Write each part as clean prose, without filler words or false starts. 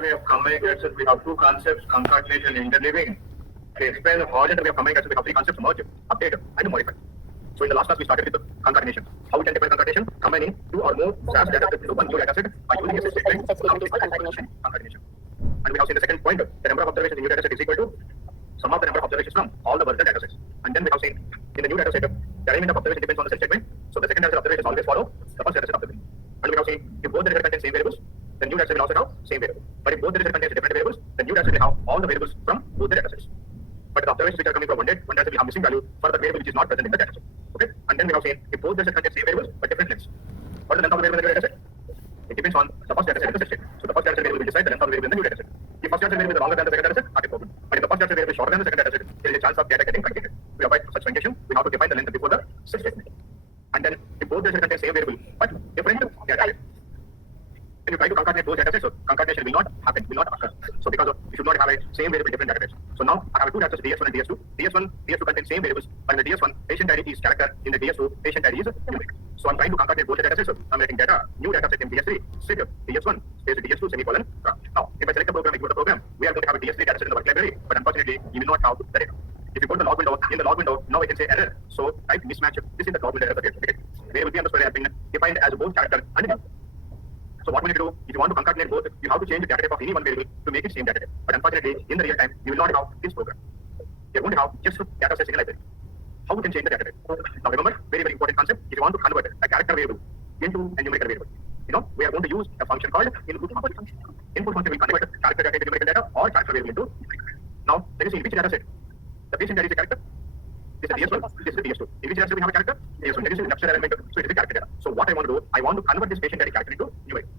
way of combining access, we have two concepts, concatenation and interleaving. To explain the horizontal way of combining access, we have three concepts: merge, update, and modify. So in the last class, we started with the concatenation. How we can define concatenation? Combining two or more SAS data sets into one new data set by using a statement. Concatenation. And we have seen the second point: the number of observations in the new data set is equal to sum of the number of observations from all the original data sets. And then we have seen in the new data set, the arrangement of observation depends on the set statement. So the second data set observations always follow the first data set observation. And we have seen if both the data set contain same variables, the new data set will also have same variable. But if both the data set contains different variables, the new data set will have all the variables from both the data sets. But the observations which are coming from one data set will have missing value for the variable which is not present in the data set. Okay? And then we have seen if both data sets contain same variables but different lengths. What is the length of the variable in the data set? It depends on the first data set and the set state. So the first data set variable will decide the length of the variable in the new data set. If first data set variable is longer than the second data set, not a problem. But if the first data set variable is shorter than the second data set, there is a chance of data getting truncated. To avoid such truncation, we have to define the length before the set statement. And then if both data sets contain same variable but different data set, when you try to concatenate those data sets, so concatenation will not happen, will not occur. So because of, you should not have a same variable different data sets. So now I have two data sets, DS1 and DS2. DS2 contains same variables, but in the DS1, patient ID is character, in the DS2, patient ID is numeric. So I'm trying to concatenate both the data sets. So I'm writing data, new data set in DS3, set DS1, space DS2, semicolon. Now, if I select a program, execute the program, we are going to have a DS3 data set in the work library, but unfortunately, you will not have the data. If you go to the log window, in the log window, now I can say error. So type mismatch. This is the log window error. Okay. Variable B__ has been defined as both character and numeric. So what we need to do, if you want to concatenate both, you have to change the data type of any one variable to make it same data type. But unfortunately, in the real time, you will not have this program. You're going to have just data sets in a library. How we can change the data type? Now remember, very, very important concept. If you want to convert a character variable into a numerical variable, we are going to use a function called input function. Input function will convert character data into numerical data or character variable into numerical. Now, let us see in which data set the patient data is a character. This is DS1, this is DS2. In which data set we have a character? DS1. This is an abstract element, so it is a character data. So what I want to do, I want to convert this patient data character into numerical.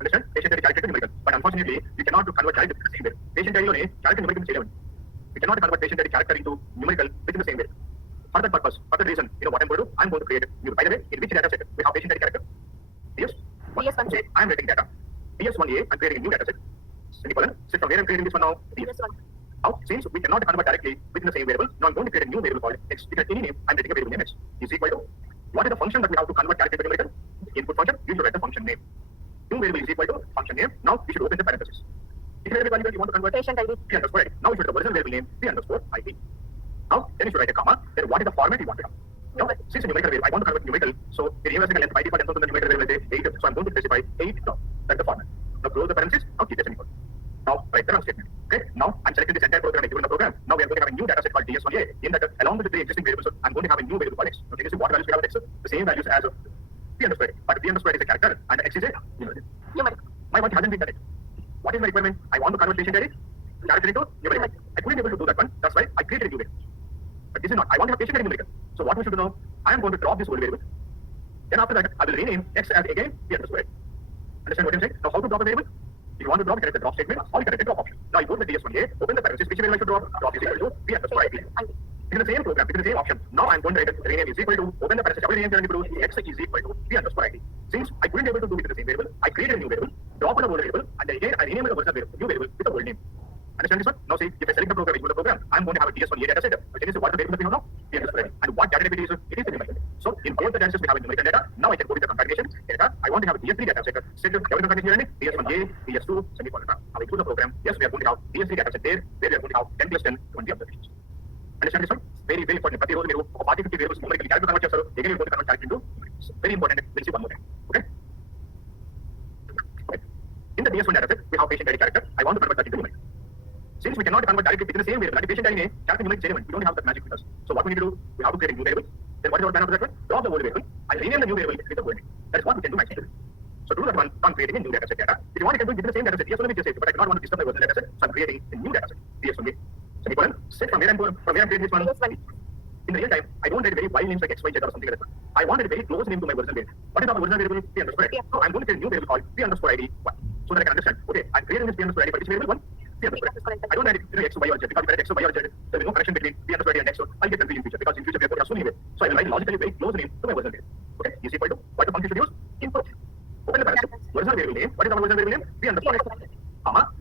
Understand? Patient data character to numerical. But unfortunately, we cannot convert character into the same way. Patient data character numerical is relevant. We cannot convert patient data character into numerical within the same way. For that purpose, for that reason, what I'm going to do, I'm going to create new. By the way, in which data set we have patient data character? DS1. I'm writing data. DS1A, I'm creating a new data set. Semicolon. So from where I'm creating this one now? DS1. Now, since we cannot convert directly within the same variable, now I'm going to create a new variable called x. You can any name, I'm writing a variable name x is equal to what is the function that we have to convert character into numerical? Input function. You should write the function name. New variable is equal to function name. Now we should open the parenthesis. If variable you want to convert patient ID p underscore ID. Now we should the original variable name p underscore ID. Now then you should write a comma. Then what is the format you want to have? Now, since a numerical variable, I want to convert numerical, so the universal length by default the numerical variable is 8. So I'm going to specify 8 now. That's the format. Now close the parenthesis. Now keep the semicolon. Now write the run statement. Okay. Now I'm selecting this entire program, executing the program. Now we are going to have a new data set called DS1A. In that, along with the three existing variables, I'm going to have a new variable called x. Okay, this is what values we have at x. The same values as p underscore. But p underscore is a character and x is a numeric. My work hasn't been done yet. What is my requirement? I want to convert patient ID character into numeric. I couldn't be able to do that one. That's why I created a new variable. But this is not. I want to have patient ID numerical. So what we should do now? I am going to drop this whole variable. Then after that, I will rename x as again p underscore. Understand what I'm saying? Now how to drop a variable? If you want to drop, you can write the drop statement or you can write the drop option. Now you go to the DS1A, open the parenthesis, which variable I should drop? Drop is equal to p underscore ID. It is the same program, it is the same option. Now I'm going to write rename is equal to, open the parenthesis, I will rename the x is equal to p underscore ID. Since I couldn't be able to do it with the same variable, I created a new variable, drop on a old variable, and then again I rename the original variable, new variable with a old name. Understand this one? Now see, if I select the program, execute the program, I'm going to have a DS1A data set. Which is what the variable that we have now? P underscore ID. And what data type it is? It is the numerical. So in both the data sets we have a numerical data. Now I can go to the concatenation data. I want to have a DS3 data set. Set the concatenation DS1A, DS2, semicolon. Now I choose the program. Yes, we are going to have DS3 data set there, where we are going to have 10 plus 10, 20 observations. Understand this one? Very, very important. Prati row 40, 50 variables numerically character convert yourself. Again, you're going to convert character into. Very important. We'll see one more time. Okay? In the DS1 data set, we have patient ID character. I want to convert that into numeric. Since we cannot convert directly within the same variable, like patient ID name, character numeric element, we don't have that magic with us. So what we need to do, we have to create a new variable. Then what is our plan after that one? Drop the old variable and rename the new variable with the old name. That is what we can do maximally. So to do that one, I'm creating a new data set data. If you want, you can do it within the same data set. DS1 will just but I do not want to disturb my original data set. So I'm creating a new data set. DS1. Semicolon. Set from where I'm creating this one. In real time, I don't write very wild names like x, y, z or something like that. I want a very close name to my original variable. What is our original variable? P underscore ID. So I'm going to create a new variable called p underscore ID 1. So that I can understand. Okay, I'm creating this p underscore ID for which variable 1? P underscore ID. I don't write x, y or z because if I write x, y or z, there is no connection between p underscore ID and x. So I'll get confused in future because in future we are going to have so many ways. So I will write logically very close name to my original variable. Okay, is equal to what the function should use? Input. Open the parenthesis. Original variable name. What is our original variable name? P underscore ID.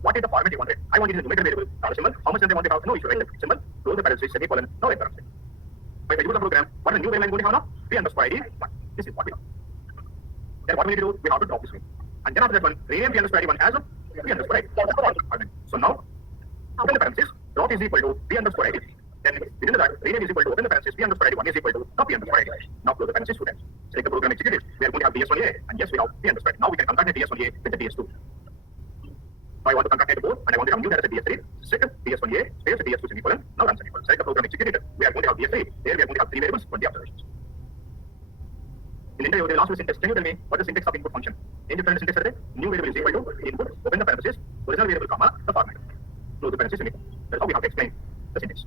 What is the format you want? I want it in a numerical variable. Not a symbol. How much do they want to have? No, you should write the symbol. Close the parenthesis. Semicolon. Now write parenthesis. If I use the program, what is the new variable I'm going to have now? P underscore ID 1. This is what we have. Then what we need to do, we have to drop this one. And then after that one, rename p underscore ID 1 as a b underscore id. So now, open the parenthesis, drop is equal to b underscore id. Then within that, rename is equal to open the parenthesis, b underscore id 1 is equal to b underscore id. Now close the parenthesis to them. Select the program executed. We are going to have ds1a, and yes, we have b underscore id. Now we can concatenate ds1a with the ds2. Now I want to concatenate both, and I want to have new data set ds3. Set ds1a space ds2 semicolon. Now run semicolon. Select the program executed. We are going to have ds3. There we are going to have 3 variables, 20 observations. In the last syntax, can you tell me what is the syntax of input function? In different syntax, new variable is equal to input, open the parenthesis, original variable, comma, the format. Close the parenthesis, semicolon. That's how we have to explain the syntax.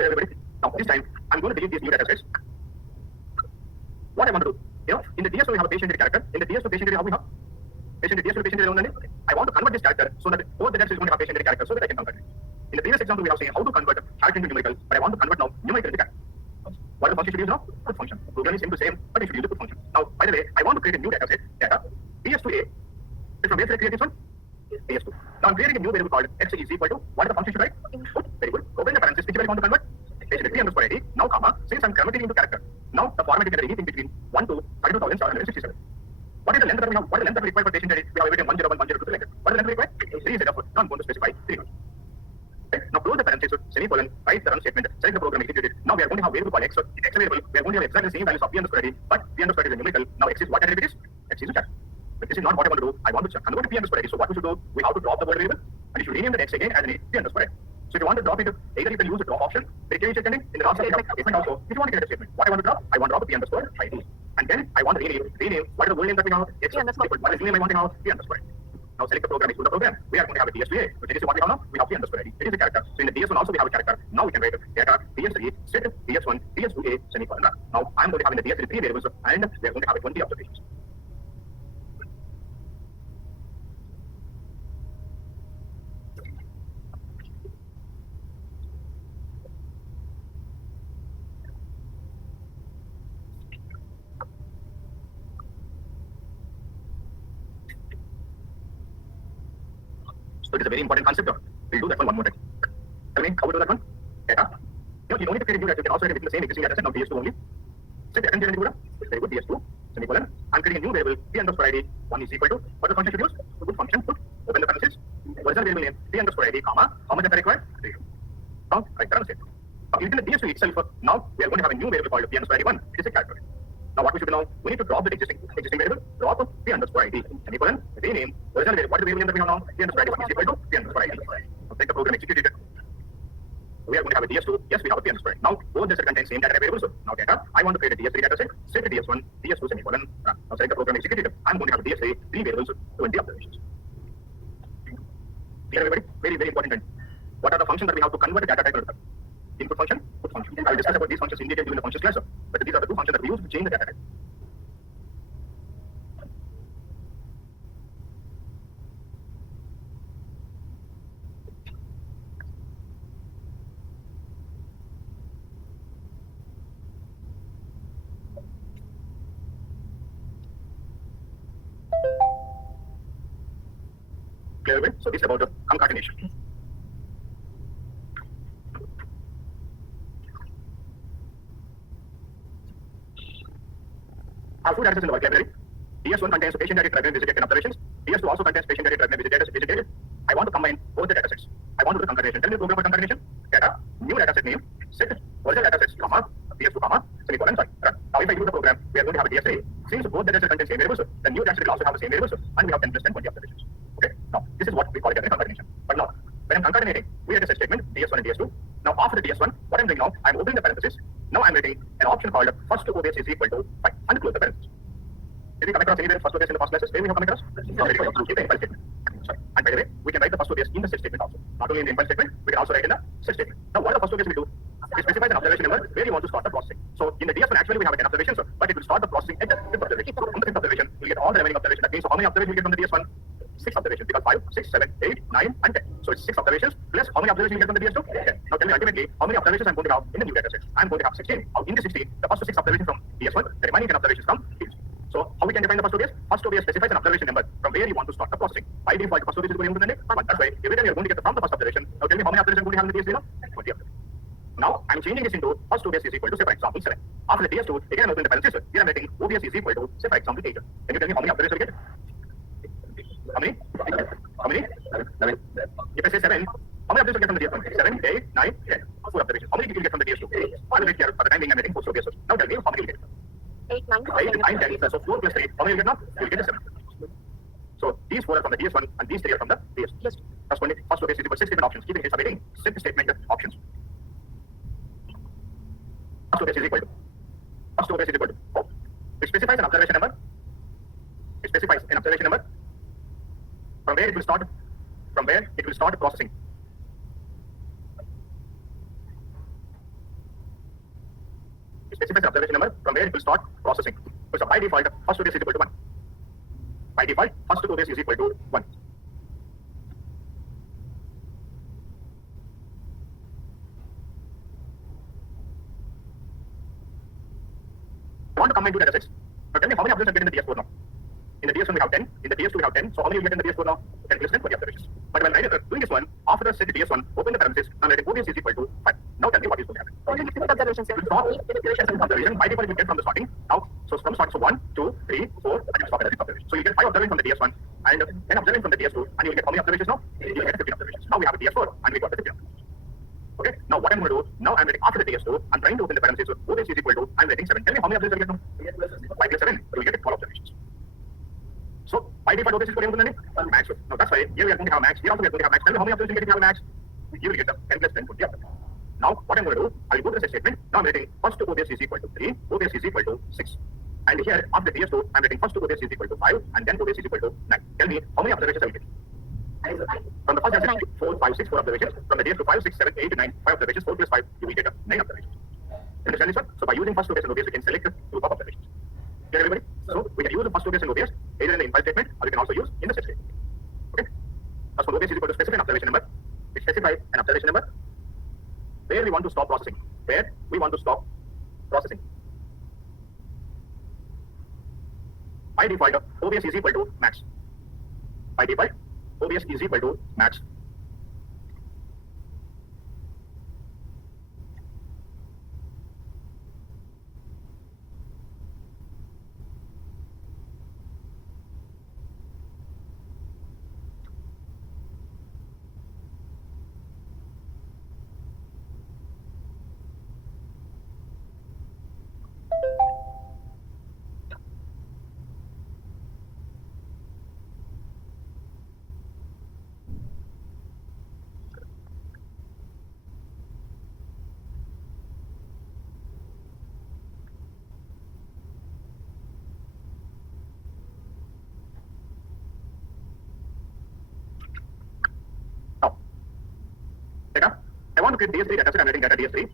Everybody. Now this time I'm going to delete these new data sets. What I want to do, in the DS2 we have a patient character. In the DS2 patient how we have patient DS2 patient only. I want to convert this character so that both the data sets is going to have patient character so that I can convert it. In the previous example we have seen how to convert character into numerical, but I want to convert now numerical into character. What is the function should use now? Put function. Program is simple same, but you should use the put function. Now by the way, I want to create a new data set data DS2a. From where should I create this one? DS2. Now I'm creating a new variable called x is equal to what is the function should I? Input. Very good. Open the parenthesis which I want to convert. Patient b underscore id. Now comma. Since I'm converting into character, now the format is anything between 1 to 32,767. What is the length that we have? What is the length that we require for patient id? We have written 101, 102 selected. What is the length we require? 3 is enough. Now I'm going to specify 3. Okay. Now close the parenthesis, semicolon, write the run statement, select the program executed. Now we are going to have a variable called x. In x variable, we are going to have exactly the same values of b underscore id, but b underscore id is a numerical. Now x is what derivative it is? X is a character. But this is not what I want to do. I want to convert to p underscore id. So what we should do? We have to drop the word variable, and you should rename the x again as an p underscore id. So if you want to drop it, either you can use the drop option, very setting. In the last statement also, if you want to get a statement, what I want to drop? I want to drop the p underscore id. And then I want to rename what is the word name that we have? X underscore. What is the name I want to have? P underscore id. Now select the program, execute the program. We are going to have a DS2a, which is what we have now. We have p underscore id. It is a character. So in the DS1 also we have a character. Now we can write data DS3 set DS1 DS2a semicolon. Now I'm going to have in the DS3 3 variables, and we are going to have 20 observations. So it is a very important concept. We'll do that one more time. Tell me how we do that one. Data. You don't need to create a new data. You can also create the same existing data set. Now DS2 only. Set the content into very good DS2 semicolon. I'm creating a new variable p underscore id 1 is equal to what the function should use? Put function put open the parenthesis. Original variable name p underscore id comma. How much is required? 3. Now write the run statement. In the DS2 itself, now we are going to have a new variable called p underscore id 1. It is a character. Now what we should do now? We need to drop the existing variable. Drop p underscore id semicolon. Rename original variable. What is the variable that we have now? P underscore id 1 is equal to p underscore id. Now take the program executed. We are going to have a DS2. Yes, we have a p underscore id. Now both the set contain same data variables. Now data. I want to create a DS3 data set. Set the DS1, DS2 semicolon. Now select the program executed. I'm going to have a DS3 3 variables, 20 observations. Clear, everybody? Very, very important. And what are the functions that we have to convert the data type to? Input function, put function. I will discuss about these functions in detail during the functions class. But these are the two functions that we use to change the data type. Clear, right? So this is about the concatenation. Our two data sets in the vocabulary. DS1 contains patient data driven visited and observations. DS2 also contains patient data driven visited. I want to combine both the data sets. I want to do the concatenation. Tell me the program for concatenation. Data, new data set name, set, original data sets, comma, DS2, comma, semicolon, sorry. Now if I use the program, we are going to have a DS3. Since both the data sets contain same variables, the new data set will also have the same variables, and we have 10 plus 10, 20 observations. Okay. Now this is what we call it as a concatenation. But now, when I'm concatenating, we have a set statement, DS1 and DS2. Now after the DS1, what I'm doing now, I'm opening the parenthesis. Now I'm writing an option called first to base is equal to 5 and close the parenthesis. Did we come across anywhere first to base in the first classes? Where we have come across? Sorry. And by the way, we can write the first to base in the set statement also. Not only in the impulse statement, we can also write in the set statement. Now what the first to base we do? It specifies an observation number where you want to start the processing. So in the DS1, actually we have 10 observations, but it will start the processing at the 5th observation. So from the 5th observation, you get all the remaining observations. That means how many observations you get from the DS1? 6 observations, because 5, 6, 7, 8, 9, and 10. So it's 6 observations plus how many observations you get from the DS2? 10. Now tell me ultimately how many observations I'm going to have in the new data set. I'm going to have 16. Out in the 16, the first 6 observations from DS1, the remaining 10 observations from DS2. So how we can define the first OBS? First OBS specifies an observation number from where you want to start the processing. By default, first OBS is going to the one. That's why every time you're going to get from the first observation. Now tell me how many observations I'm going to have in the DS3 now? 20 observations. Now I'm changing this into first OBS is equal to, say for example, 7. After the DS2, again I'm opening the parenthesis. Here I'm writing OBS is equal to, say for example, 8. Can you tell me how many observations we get? How many? How many? 7. If I say 7, how many observations will get from the DS1? 7, 8, 9, 10. 4 observations. How many did you get from the DS2? 8. I'll wait here for the time being I'm waiting for OBS. Now tell me how many you get. 8, 9, 8, 9, 10. So 4 plus 3. How many you get now? You will get 7. So these 4 are from the DS1 and these 3 are from the DS2. Yes. That's when first OBS is equal to 6 different options. Keeping it awaiting set statement options. First OBS is equal to. First OBS is equal to 4. It specifies an observation number. It specifies an observation number from where it will start. From where it will start processing. It specifies an observation number from where it will start processing. So by default, first OBS is equal to 1. By default, first OBS is equal to 1. I want to combine two data sets. Now tell me how many observations I get in the DS4 now? In the DS1 we have 10, in the DS2 we have 10, so how many you get in the DS4 now? 10 plus 10, 20 observations. But when I doing this one, after the set DS1, open the parenthesis, and let OBS is equal to 5. Now tell me what is going to happen. only 50 observations, sir. Observation by default you get from the starting. Now, so from start, so 1, 2, 3, 4, and you stop at the 5th observation. So you get 5 observations from the DS1 and 10 observations from the DS2, and you get how many observations now? You get 15 observations. Now we have a DS4 and we got the 15 observations. Okay, now what I'm going to do, now I'm writing after the DS2, I'm trying to open the parenthesis, so OBS is equal to, I'm writing 7. Tell me how many observations you get now? 5 plus 7, so you get 12 observations. So by default, OBS is going to be max. Now that's why here we are going to have max. Here also we are going to have max. Tell me how many observations you get if you have a max? You will get the 10 plus 10, 20 observations. Now what I'm going to do, I will go to the set statement. Now I'm writing first OBS is equal to 3, OBS is equal to 6. And here after DS2, I'm writing first OBS is equal to 5, and then OBS is equal to 9. Tell me how many observations I will get? From the first data set, 4, 5, 6, 4 observations. From the DS2, 5, 6, 7, 8, 9, 5 observations. 4 plus 5, you will get 9 observations. You understand this one? So by using first OBS and OBS, we can select the two top observations. Clear everybody? So we can use the first OBS and OBS either in the imply statement or we can also use in the set statement. Okay? First OBS is equal to specify an observation number. We specify an observation number where we want to stop processing. Where we want to stop processing. By default, OBS is equal to max. By default, OBS is equal to max. Data. I want to create DS3 data set. I'm writing data DS3,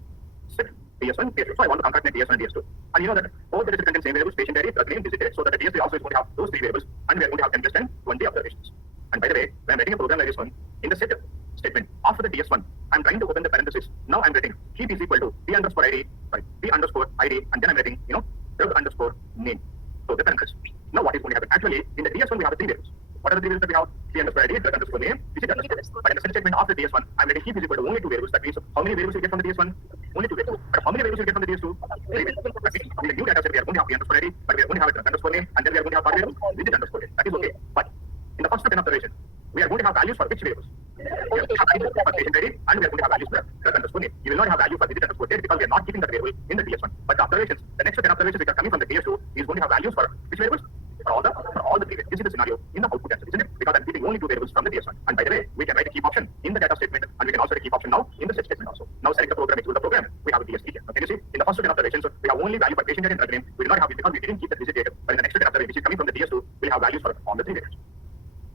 set DS1, DS2. So I want to concatenate DS1 and DS2. And you know that all the data contains same variables, patient ID, name, visit date, so that the DS3 also is going to have those 3 variables, and we are going to have 10 plus 10, 20 observations. And by the way, when I'm writing a program like this one, in the set statement, after the DS1, I'm trying to open the parenthesis. Now I'm writing keep is equal to p underscore ID, and then I'm writing, drug underscore name. So the parenthesis. Now what is going to happen? Actually, in the DS1, we have the 3 variables. What are the 3 variables that we have? P underscore ID, drug underscore name, visit underscore. But in the set statement after DS1, I'm writing keep is equal to only 2 variables. That means how many variables you get from the DS1? Only 2 variables. But how many variables you get from the DS2? 3 variables. That means in the new data set, we are going to have P underscore ID, but we are going to have drug underscore name, and then we are going to have variable visit underscore name. That is okay. But in the first 10 observation, we are going to have values for which variables? We are going to have values for patient ID, and we are going to have values for drug underscore name. You will not have value for visit underscore date because we are not keeping that variable in the DS1. But the observations, the next 10 observations which are coming from the DS2 is going to have values for which variables? For all the 3 variables. This is the scenario in the output answer, isn't it? Because I'm keeping only 2 variables from the DS1. And by the way, we can write a keep option in the data statement, and we can also write a keep option now in the set statement also. Now select the program, execute the program. We have a DST here. Can you see? In the first 10 observations, we have only value for patient ID and drug name. We do not have it because we didn't keep the visit date. But in the next 10 observations, which is coming from the DS2, we'll have values for all the 3 variables.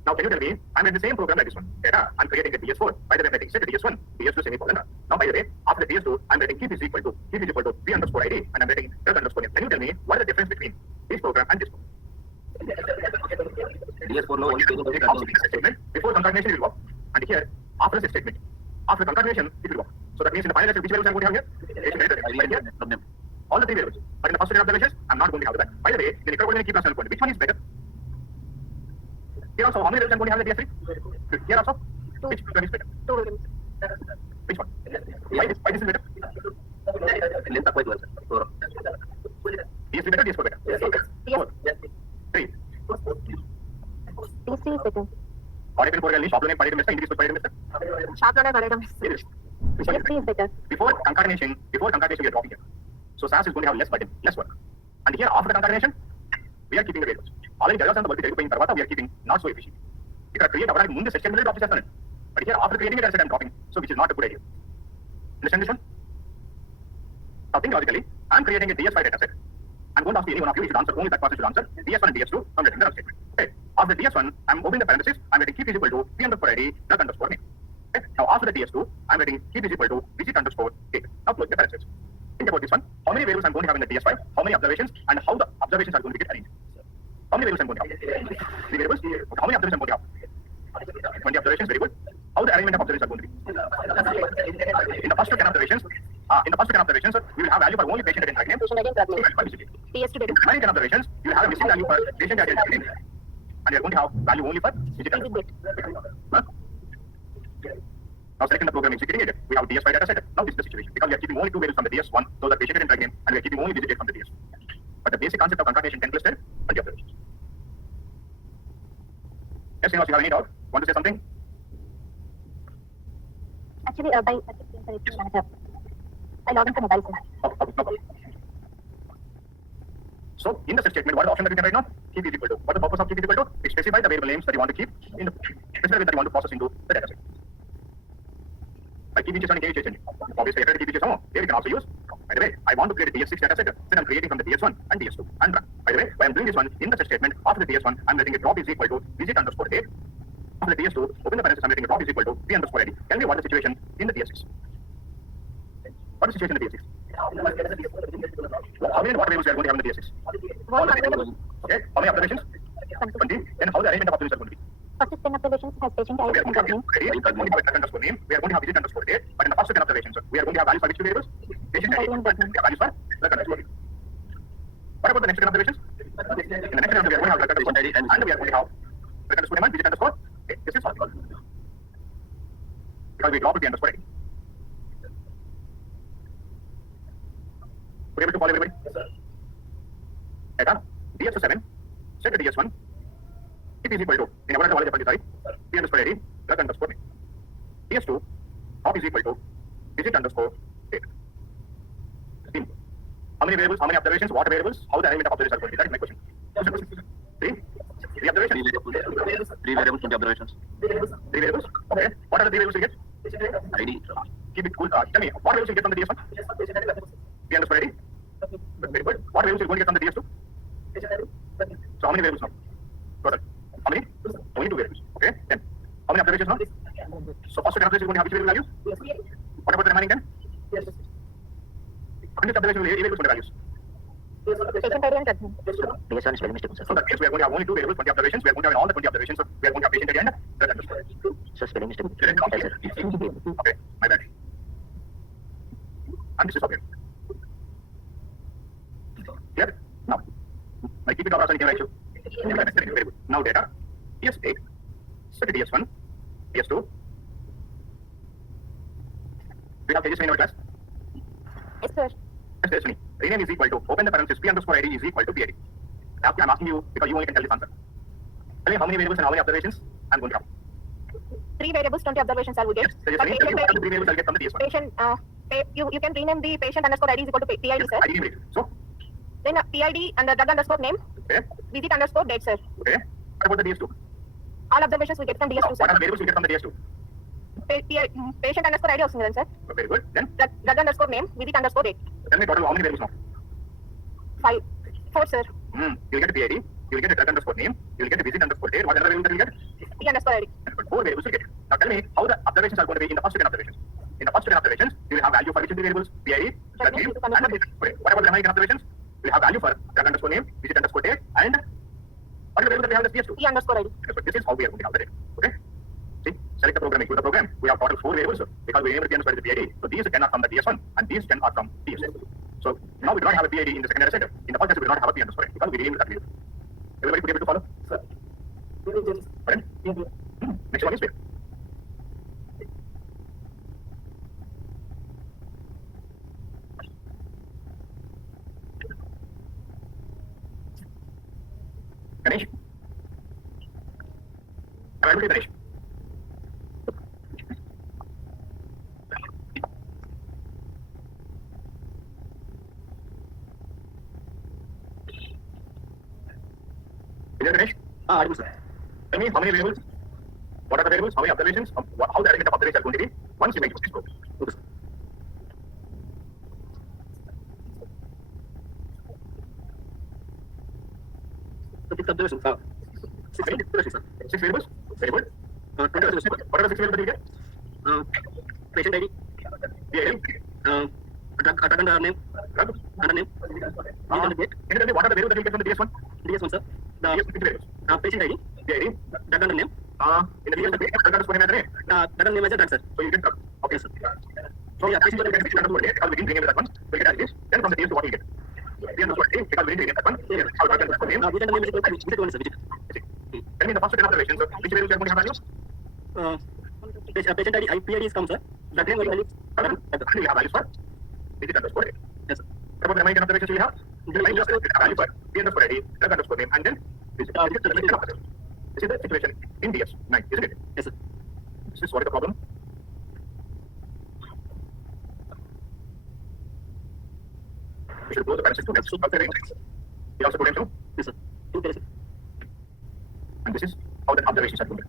Now can you tell me, I'm in the same program like this one. Data, I'm creating a DS4. By the way, I'm writing set DS1, DS2 semicolon. Now, by the way, after the DS2, I'm writing keep is equal to v underscore ID, and I'm writing drug underscore name. Can you tell me what is the difference between this program and this program? DS4 no only page It works in the statement. Before concatenation, it will work. And here, after the statement. After concatenation, it will work. So that means in the final letter, which variables I'm going to have here? from them. All the three variables. But in the first set of observations, I'm not going to have that. By the way, the required coordinate key plus point. Which one is better? Here also, how many variables I'm going to have in the DS3? Here also, which one is better? 2 variables. Which one? Why this is better? Length are quite well, sir. DS3 better, DS4 better? Yes. 3. DC is better. Particle for shop loan, particle mistake, individual particle mistake. Sharp learner paradigm. Which one is DC is better. Before concatenation, we are dropping here. So SAS is going to have less burden, less work. And here after the concatenation, we are keeping the variables. Already judges and the multi paying tarvata, we are keeping not so efficient. We can create our own section will drop this. But here after creating it, I said I'm dropping. So which is not a good idea. Understand this one? Now think logically, I'm creating a DS5 data set. I'm going to ask any one of you, you should answer, only that person should answer. DS1 and DS2, I'm writing the statement. Okay. After DS1, I'm opening the parenthesis, I'm writing keep is equal to v underscore ID, drug underscore name. Okay. Now after the DS2, I'm writing keep is equal to visit underscore date. Now close the parenthesis. Think about this one. How many variables I'm going to have in the DS5, how many observations, and how the observations are going to get arranged. How many variables I'm going to have? 3 variables? Okay. How many observations I'm going to have? 20 observations, very good. How the arrangement of observations are going to be? In the first 10 observations, we will have value for only patient and drug name. Patient ID and drug name. DS2 data. Remaining 10 observations, you will have a missing value for patient ID and drug name. And you are going to have value only for visit and Visit huh? Now selecting the program executing it, we have DS5 data set. Now this is the situation. Because we are keeping only 2 variables from the DS1, those are patient and drug name, and we are keeping only visit from the DS2. But the basic concept of concatenation 10 plus 10, 20 observations. Yes, Srinivas, you have any doubt? Want to say something? Actually, by manager, I log into mobile phone. No problem. So, in the set statement, what is the option that we can write now? Keep is equal to. What is the purpose of keep is equal to? It specifies the variable names that you want to keep in the specific that you want to process into the data set. By keep inches and change. Obviously, after keep inches, here you can also use. By the way, I want to create a DS6 data set that I'm creating from the DS1 and DS2 and run. By the way, when I'm doing this one in the set statement, after the DS1, I'm writing a drop is equal to visit underscore date. After the DS2, open the parenthesis, I'm writing a drop is equal to v underscore ID. Tell me what is the situation in the DS6. What is the situation in the DS6? How many water variables we are going to have in the DS6? One available. Okay. How many observations? 20. Then how the arrangement of observations are going to be? First 10 observations has patient So we ID are and going to drug have name. drug underscore name. We are going to have visit underscore date. But in the first 10 observations, we are going to have values for which two variables? Patient ID and values for drug underscore name. What about the next 10 observations? In the next 10 we are going to have drug underscore ID and we are going to have drug underscore name and visit underscore date. This is all. Because we drop the underscore ID. We're able to follow everybody? Yes, sir. Data, DS7, set to DS1, it is equal to, in our knowledge of side, P underscore ID, drug underscore name. DS2, top is equal to, visit underscore date. How many variables, how many observations, what variables, how the arrangement of observations are going to be? That is my question. 3 observations? 3 variables, 20 observations. 3 variables? Okay. What are the 3 variables you get? ID. Keep it cool. Tell me, what variables you get from the DS1? P underscore ID? Very good. What variables you going to get from the DS2? So how many variables now? Total. How many? Only 2 variables. Okay. Then how many observations now? So first 10 observations going to have which variable values? What about the remaining 10? How many observations will variables going to values? Patient ID and drug name. DS1 is very mistaken, sir. So that means we are going to have only 2 variables, 20 observations. We are going to have in all the 20 observations. So we are going to have patient ID and drug underscore. Sir, spelling mistake. Okay, my bad. And this is okay. Clear? Now, I keep it over here, right? Very good. Now data, DS8, set to DS1, DS2. We have pages in our class. Yes, sir. Yes, Destiny. Rename is equal to, open the parenthesis, P underscore ID is equal to PID. Now I'm asking you, because you only can tell this answer. Tell me how many variables and how many observations I'm going to have. 3 variables, 20 observations I will get. Yes, But tell me what are the 3 variables I'll get from the DS1. patient, you can rename the patient underscore ID is equal to PID, Yes, sir. ID name. So, Then PID and the drug underscore name, okay, visit underscore date, sir. okay. What about the DS2? All observations we get from DS2, What sir. are the variables we get from the DS2? Patient underscore ID also, sir. Very good. Then, Drug underscore name, visit underscore date. tell me total how many variables now? 5. 4, sir. You'll get a PID, you'll get a drug underscore name, you'll get a visit underscore date. What other variables that you'll get? P underscore ID. 4 variables you get. Now tell me how the observations are going to be in the first 10 observations. In the first 10 observations, you will have value for which of the variables? PID, the name, and the date. Okay. What about the numeric observations? We will have value for drug underscore name, visit underscore date, and what is the variable that we have in the PS2? T underscore ID. This is how we are going to calculate it. Okay. See, select the program, equal the program. We have total 4 variables because we named the underscore the PID. So these 10 are from the DS1 and these 10 are from DS2. So now we do not have a PID in the second data set. In the first case, we do not have a P underscore because we renamed that variable. Everybody could be able to follow? Sir. Pardon? Next one is where? Ganesh? Am I able to Ganesh? Is there Ganesh? Audible, sir. Tell me how many variables? What are the variables? How many observations? How the arrangement of observations are going to be once you make this scope. Okay, sir. So, 6 observations. 6 observations, sir. 6 variables? Very good. 20 observations. What are the 6 variables that you get? Patient ID, PID, drug under name, drug, under name, date, Incidentally, what are the variables that you get from the DS1? DS1, sir. The DS6 variables. patient ID, PID, drug under name, in the DS1, drug underscore name as a name. drug under name as a drug, sir. So you get drug. Okay, Yes, sir. So yeah, patient ID get underscore date because we didn't rename that one. We get as this. Then from the DS to what we get? The underscore date because we didn't rename that one. Yes. How drug underscore name? Visit under name is equal to visit only, sir. Visit. Tell me in the first 10 observations, which variables are going to have values? Patient ID, PID is come, sir. Drug name value. And we have values for visit underscore date. Yes, sir. What about the numeric observations we have? The line just value for P underscore ID, drug underscore name, and then visit. This is the situation in DS9, isn't it? Yes, sir. This is what is the problem? We should close the parenthesis to get observing. We also put in 2, Yes, sir. 2 cases. and this is how the observations are going.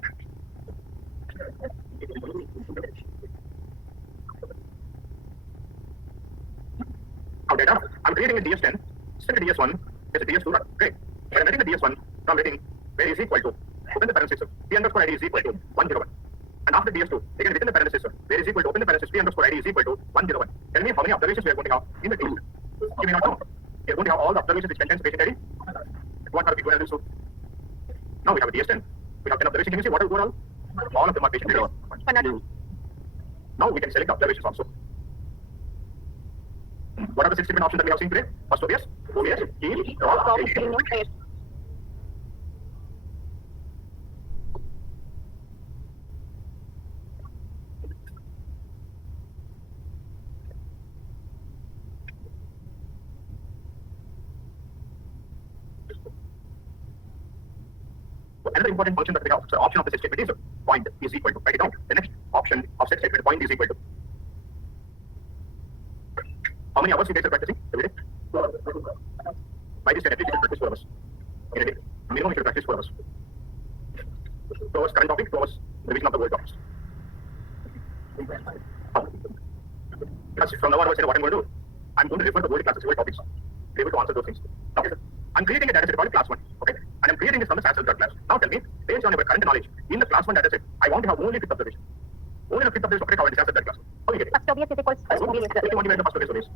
Now data, I'm creating a DS10, set a DS1, there's a DS2, great. When I'm writing the DS1, now I'm writing where is equal to, open the parenthesis, P underscore ID is equal to 101. And after DS2, again within the parenthesis, where is equal to, open the parenthesis, P underscore ID is equal to 101. Tell me how many observations we are going to have in the DS. You may not know. We are going to have all the observations which contains patient ID. What are we going to do so? Now we have a DS10. We have 10 observations. Can you see what is overall? All of them are patient ID. Now we can select the observations also. What are the 6 different options that we have seen today? First OBS, heal, drop, change. Another important function that we have, so option of the set statement is point is equal to, write it down. The next option of set statement point is equal to. How many hours you guys are practicing every day? By this time, at least you should practice 4 hours in a day. Minimum you should practice 4 hours. 2 hours current topic, 2 hours revision of the world topics. Because from now on, what I'm going to do, I'm going to refer the world classes, world topics, be able to answer those things. Okay, sir. I'm creating a data set called class 1, okay? And I'm creating this from the sample class. Now tell me, based on your current knowledge, in the class 1 data set, I want to have only 5th observation. Only the 5th observation, okay, how it is sample class. How do you get it? First OBS is equals to first OBS. If you want to the first OBS,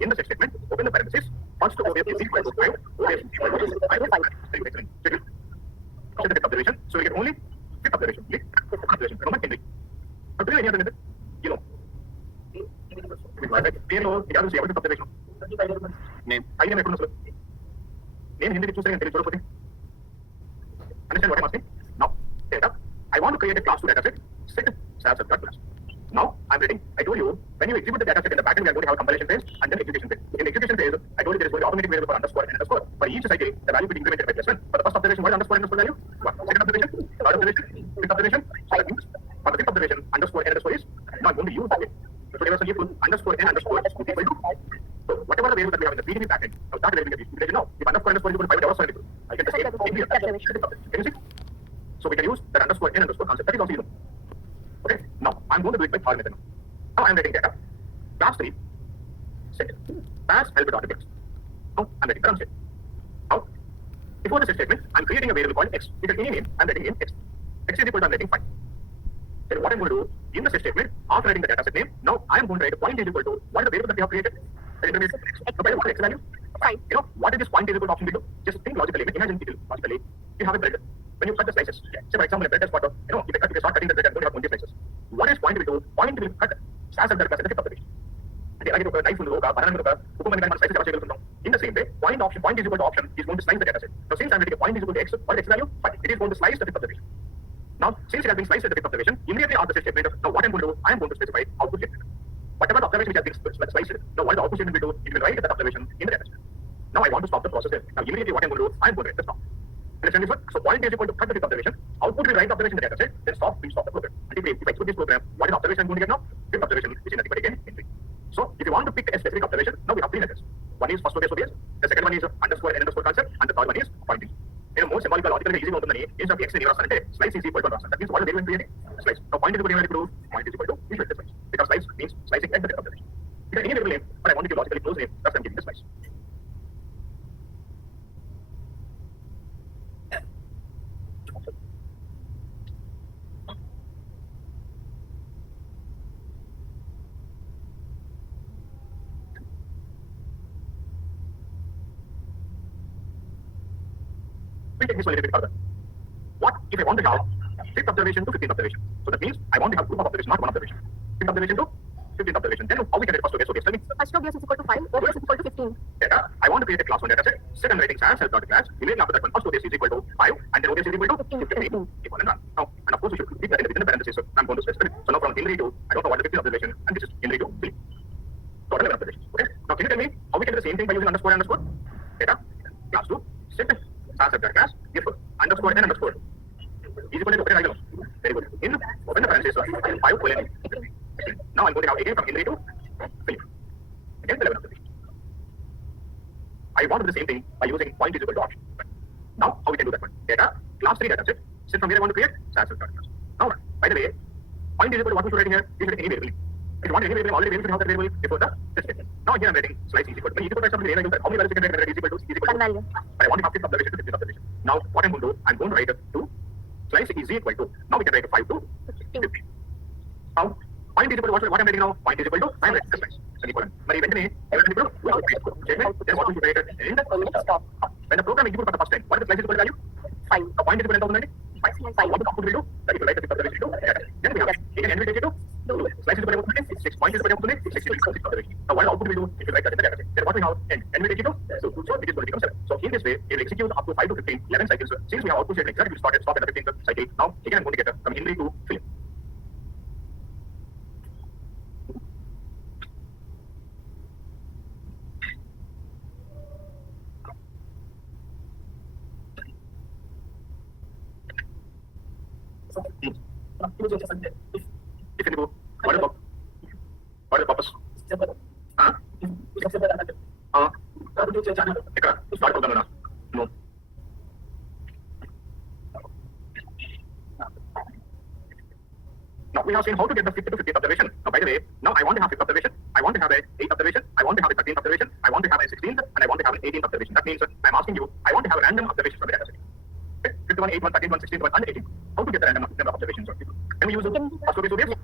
in the set statement, open the parenthesis, first OBS is equal to 5, OBS is equal to 5. Excellent. Set the 5th observation, so we get only 5th observation. Okay? 5th observation. Remember, Henry. Now, do you any other method? You know. You know, you have to say what is 5th observation. Name. I name I name Hindi choose and tell you. Understand what I'm asking? Now, data. I want to create a class 2 data set, set SAS of class. Now, I'm reading. I told you, when you execute the data set in the backend, we are going to have a compilation phase and then execution phase. In the execution phase, I told you there is going to be automatic variable for underscore and underscore. For each cycle, the value will be incremented by +1. For the first observation, what is underscore value? What? Second observation, third observation, fifth observation. So that means, for the fifth observation, underscore and underscore is not going to use that. So there was a useful underscore and underscore is equal to. So whatever the variable that we have in the PDB backend, now that variable is because you know, if underscore is equal to 5, I was sorry. I can just say, can you see? So we can use that underscore and underscore concept. That is also you know. Okay, now I'm going to do it by third method now. Now I'm writing data. Class 3, set. Pass help dot objects. Now I'm writing current set. Now, before the set statement, I'm creating a variable called x. It is any name, I'm writing in x. X is equal to I'm writing 5. Then what I'm going to do, in the set statement, after writing the data set name, now I am going to write a point is equal to what is the variable that we have created? The intermediate x. So by the what x value? 5. You know, what is this point is equal to option will do? Just think logically, imagine logically, you have a bread. When you cut the slices, say for example, a bread is cut, you know, if you start cutting the bread and don't have 20 slices. What is point will do? Point will cut as of the class in the fifth observation. Knife in the same way, point is equal to option is going to slice the data set. Now since I'm getting a point is equal to x, what is x value? 5. It is going to slice the fifth observation. Now since it has been sliced at the fifth observation, immediately after the set statement, now what I'm going to do, I am going to specify output statement. Whatever the observation which has been sliced, now what the output statement will do, it will write that observation in the data set. Now I want to stop the process here. Now immediately what I'm going to do, I'm going to write the stop. Understand this one? So point is equal to cut the fifth observation, output will write the observation in the data set, then stop the program. And if I put this program, what is the observation I'm going to get now? Fifth observation, which is nothing but again entry. So if you want to pick a specific observation, now we have three methods. One is first OBS, the second one is underscore n underscore concept, and the third one is pointing. In a more symbolical logical easy ఉంటుంది instead of x in your slice is equal to slice. That means what are they going to create? Slice. Now point is equal to point is equal to visual slice. Because slice means slicing at the fifth observation. You can any variable name, but I want to give logically close name, that's why I'm giving the slice. We take this one a little bit further. What if I want to have fifth observation to 15th observation? So that means I want to have group of observation, not one observation. Fifth observation to 15th observation. Then how we can get first OBS? Tell me. First OBS is equal to 5, OBS is equal to 15. Data. I want to create a class 1 data set. Second writing as self.class. Immediately after that one, first OBS is equal to 5, and then OBS is equal to 15. Equal and run. Now, and of course we should keep that within the parentheses. So I'm going to specify it. So now from Henry to, I don't know what the 15th observation, and this is Henry to 3. Total 11 observations. Okay. Now can you tell me how we can do the same thing by using underscore and underscore? Data. Class 2. Set as self.class. If underscore n underscore is equal to open diagonal. Very good. In open the parentheses, 5 colon. Now I'm going to have again from Henry to Philip. Again, 11 observations. I want to do the same thing by using point is equal to option. Now, how we can do that one? Data, class 3 data set. So from here I want to create SAS class. Now, by the way, point is equal to what we should write here? You should write any variable. If you want any variable, already we should have that variable before the test statement. Now again I'm writing slice is equal to. When you put something in, how many values you can write is equal to? One value. But I want to have fifth observation to fifth observation. Now, what I'm going to do, I'm going to write 2. Slice is equal to. Now we can write 5 to 15. Now, point is equal to what I'm writing now? Point is equal to 5 the slice. Semicolon. But eventually, statement, then what we should write in the stop. When the program executes for the first time, what is the slice is equal to value? 5. The point is equal to 5. 5. What the output will do? That if you write the fifth observation to data. Then we have again n will take it to 2. Slice is equal to 6. Point is equal to 6 observation. Now what output will do if you write that in the data set? Then what we have n will take it to 2. So it is going to become 7. So in this way, it will execute up to 5 to 15, 11 cycles. Since we have output set exactly, we stop at the 15th cycle. Now again I'm going to get from Henry to Philip. If you go, what is the purpose? Start program na. No. Now we have seen how to get the 50 to 15th observation. Now by the way, now I want to have 5th observation, I want to have a 8th observation, I want to have a 13th observation, I want to have a 16th, and I want to have an 18th observation. That means I'm asking you, I want to have random observations from the data set. 51, 81, 31, 16, and 18. How to get the random number of observations? Can we use first OBS OBS?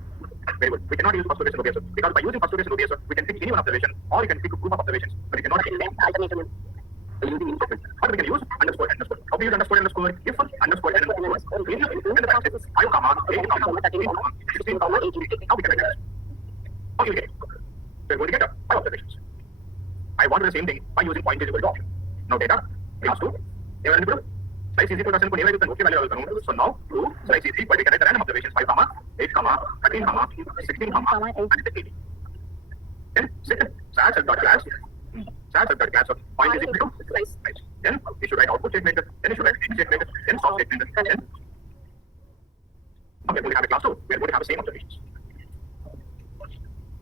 Very good. We cannot use first OBS OBS because by using first OBS OBS, we can pick any one observation or we can pick a group of observations, but we cannot pick alternate. What we can use underscore underscore. How we use underscore underscore? If underscore and underscore in the brackets 5 comma 8 comma 13 comma 16 comma 18. How we can write that? How you get it? So we're going to get 5 observations. I want to do the same thing by using point is equal to option. Now data class 2. Slice is equal to okay value. So now 2 slice is equal to the random observations 5 comma 8 comma 13 comma 16 comma and 18. Then second SAS class. SAS class of point is equal to slice. Then we should write output statement. Then we should write end statement. Then stop statement. Then we are going to have a class 2. We are going to have the same observations.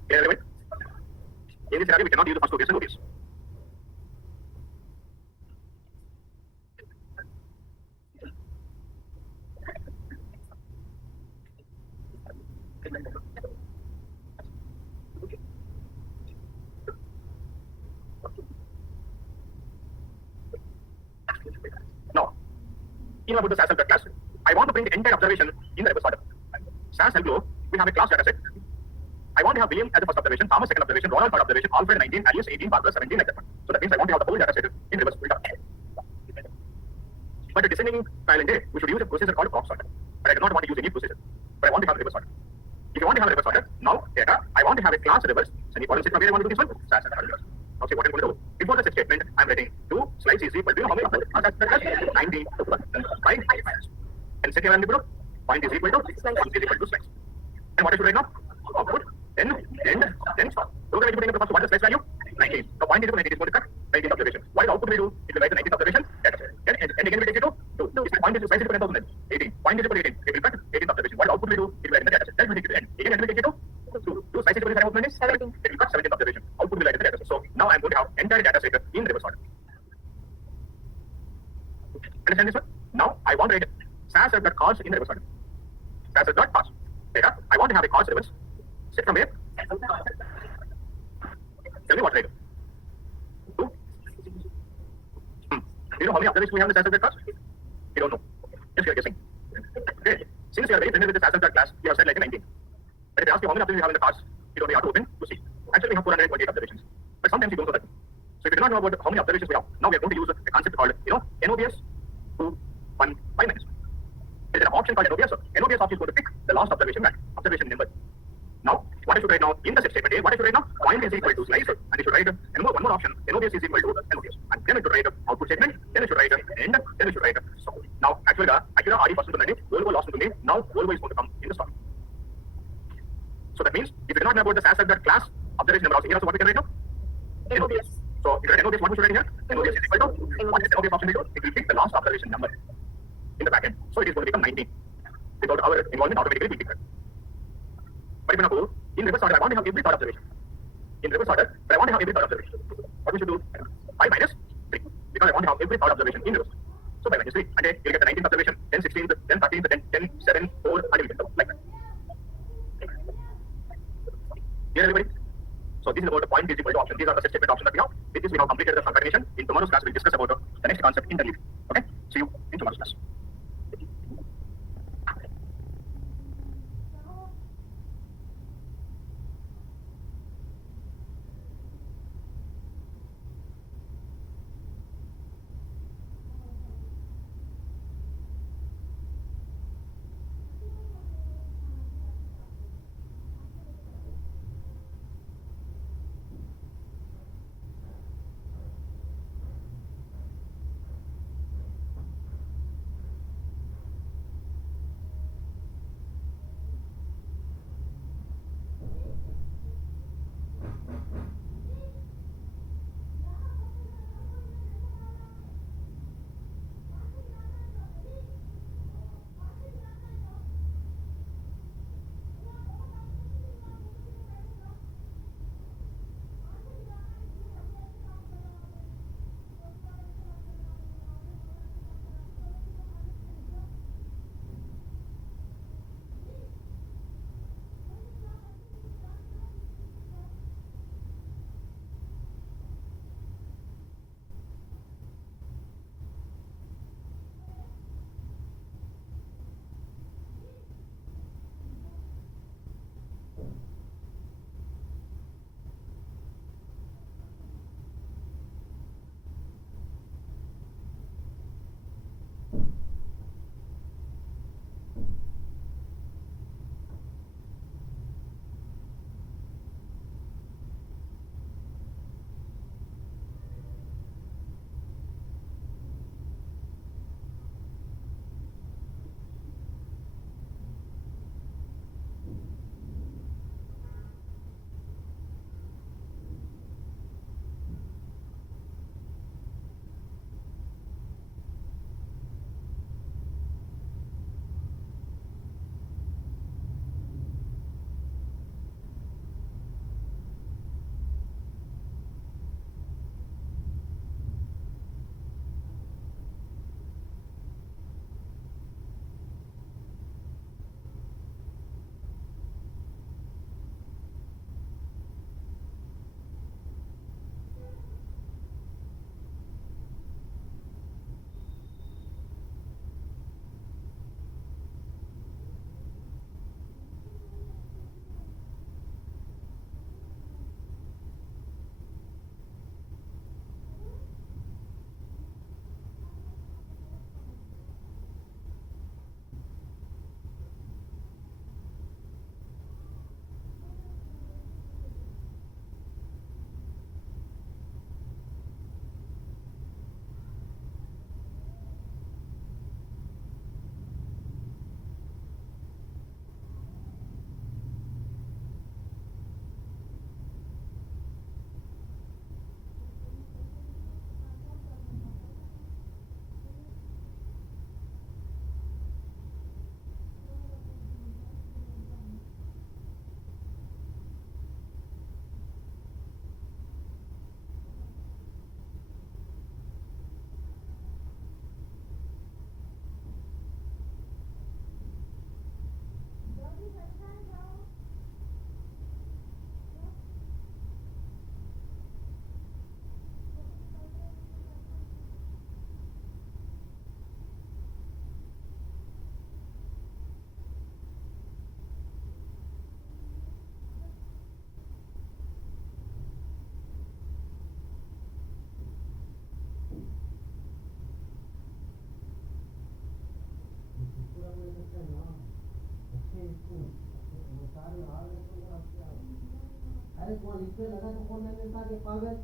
Clear? In this scenario, we cannot use the first OBS and OBS. Now, even about the SAS class, I want to bring the entire observation in the reverse order. SAS hello we have a class data set. I want to have William as the first observation, Thomas second observation, Ronald third observation, Alfred 19, Alice 18, Barbara 17, like that one. So that means I want to have the whole data set in reverse order. But the descending file in there, we should use a procedure called box sorter. But I do not want to use any procedure. But I want to have a reverse order. If you want to have a reverse order, now data, I want to have a class reverse. Semicolon set from where I want to do this one. SAS reverse. Now see what I'm going to do. Before the set statement, I'm writing 2 slices is equal to how many? 90 and 5. And second I'm going to put point is equal to point is equal to slice. And what I should write now? Output 10, end, 10 stop. So we're going to put the slice value 19. The point is equal to 19 is going to cut 19th observation. What is output we do? It will write the 19th observation. And again we take it to 2. If the point is slice is equal to 18. Point is equal to 18. It will cut 18th observation. What output we do? It will write in the data set. That will take it to end. Again we take it to 2. 2 slices equal to output is 17. It will cut 17th observation. Output will write in the data set. So now I'm going to have entire data set in reverse order. Understand this one? Now I want to write SAS dot cost in the reverse order. SAS dot cost. Data. I want to have a cost reverse. Set from where? Tell me what to write. 2. Do you know how many observations we have in the SAS dot cost? You don't know. Just you're guessing. Okay. Since you are very familiar with the SAS dot class, you have said like a 19. But if they ask you how many observations you have in the cost, you don't have to open to see. Actually, we have 428 observations. But sometimes you don't know that. So if you do not know about how many observations we have, now we are going to use a concept called, NOBS 2, 1, 5 minus 1. There is an option called NOBS. NOBS option is going to pick the last observation number. Now, what I should write now in the set statement A, what I should write now? Point is equal to slice, and I should write one more option. NOBS is equal to NOBS. And then I should write output statement, then I should write end, then I should write stop. Now, actually, RE first into the Volvo lost into the now Volvo is going to come in the stop. So that means, if you do not know about the SAS that class observation number, also here also what we can write now? NOBS. So if you write NOBS, what we should write here? NOBS is equal to, what is the NOBS option we do? It will pick the last observation number in the backend. So it is going to become 19. Without our involvement, automatically we pick that. But if you know, in reverse order, I want to have every third observation. In reverse order, but I want to have every third observation. What we should do? 5 minus 3. Because I want to have every third observation in reverse. So 5 minus 3. And then you'll get the 19th observation, then 16th, then 13th, then 10, 7, 4, until you get them like that. Here everybody? So this is about the point is equal to option. These are the set statement options that we have. With this we have completed the concatenation. In tomorrow's class we'll discuss about the next concept interleaving. Okay? See you in tomorrow's class. अरे कौन इस पे लगा तो कौन नहीं पागल